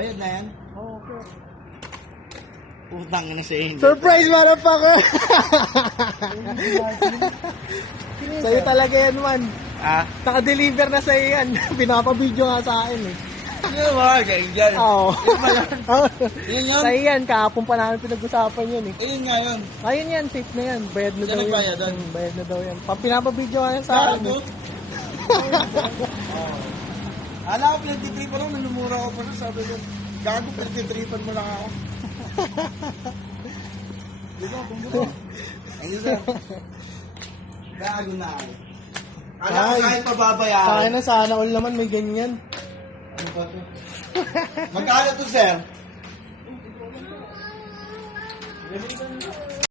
Bayad na yan? Oo, okay. Utang na sa Angel. Surprise, motherfucker! Sa'yo talaga yan, man. Ah? Naka-deliver na sa'yo yan. Pinapabidyo nga sa akin eh. Ano ba? Angel. Oo. Yun ba yun? Yun yun? Sa'yo yan, kahapon pa namin pinag-usapan yan eh. Ayun nga yun. Ayun yan, safe na yan. Bayad na Siya daw yan. nagbayad doon? Bayad na daw yan. Pinapabidyo nga yan sa akin Gago. eh. Ala ko, pinagtitripan lang, nanumura ko pa na, sabi ko, gago, pinagtitripan mo lang ako. Dito, bumuro. Ayun sir. Gago na ako. Ala ko Ay. kahit pababayaan. Kaya na sana all naman may ganyan. Ano ba ito? Magkano to, sir?